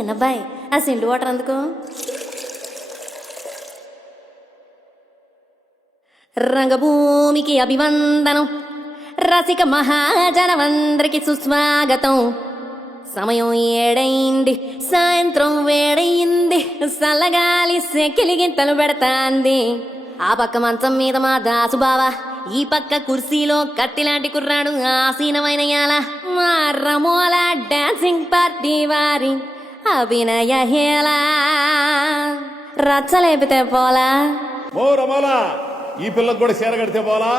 చిన్నబ్బాయి ఆ సిండు వాటర్ అందుకో. రంగభూమికి అభివందనం, రసిక మహాజనమందరికి సుస్వాగతం. సమయం 7 అయింది, సాయంత్రం వేడయింది, సల్లగాలి సెకిలిగింతలు పెడతాంది. ఆ పక్క మంచం మీద మా దాసుబావ, ఈ పక్క కుర్సీలో కత్తిలాంటి కుర్రాడు ఆసీనమైన యాల. మా రమోల డాన్సింగ్ పార్టీ వారి అభినయ హేళ. రచ్చలేపితే పోలా ఓ రమోలా, ఈ పిల్లకు కూడా చీర కడితే పోలా.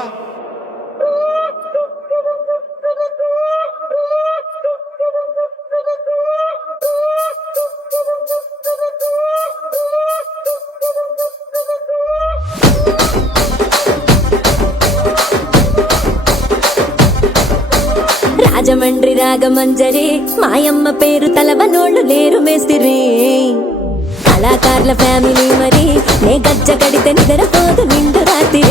రాజమండ్రి రాగమంజరి, మాయమ్మ పేరు తలవనోళ్ళు లేరు మేస్తిరి. కళాకారుల ఫ్యామిలీ మరి, నే గజ్జ కడితే నిద్రపోదు నిండు రాత్రి.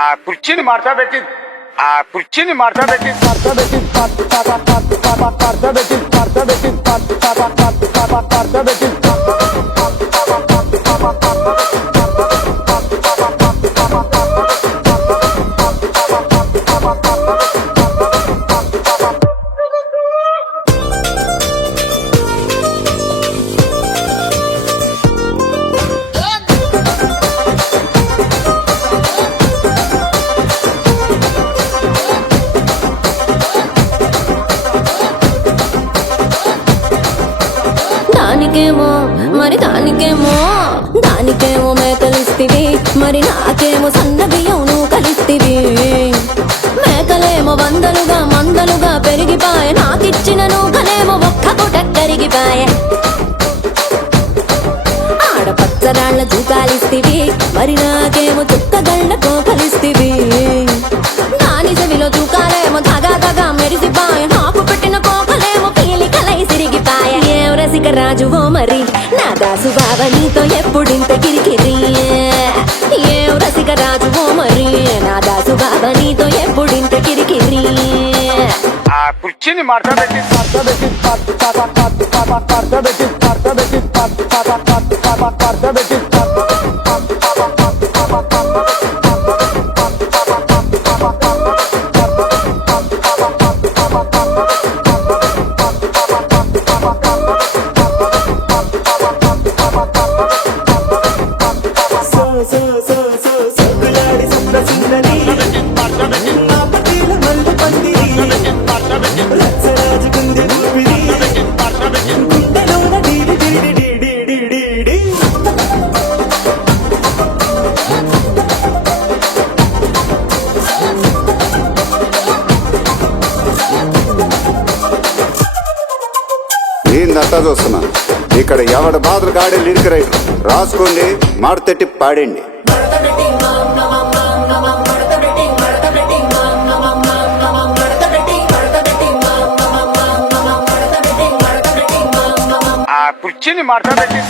ఆ కుర్చీని మార్చబెట్టి దానికేమో మేకలిస్తివి, మరి నాకేమో సన్న బియ్యం నువ్వు కలిస్తివి. మేకలేమో వందలుగా మందలుగా పెరిగిపాయ, నాకిచ్చిన నూకలేమో ఒక్క పూట కరిగిపాయ. ఆడపచ్చరాళ్ల జూకాలిస్తివి, మరి నాకేమో చుక్కగళ్ళ కోకలిస్తివి. దాని చెవిలో జూకాలేమో తగా తగా మెరిసిపాయ, నాకు పెట్టిన కోకలేమో పీలికలై సిరిగిపాయ. ఏం రసిక రాజువో మరి నా దాసు బావ, నీతో ఎప్పుడింత కిరికిరి. ఏం రసిక రాజువో మరి నా దాసు బావ, నీతో ఎప్పుడింత కిరికిరి. ఆ కుర్చీని మార్చబెట్టి నేనంతా చూస్తున్నా. ఇక్కడ ఎవడ బాధలు కాడే లిరిక్ రైటర్ రాసుకోండి, మాడతెట్టి పాడండి. ఆ కుర్చీని మార్చబెట్టి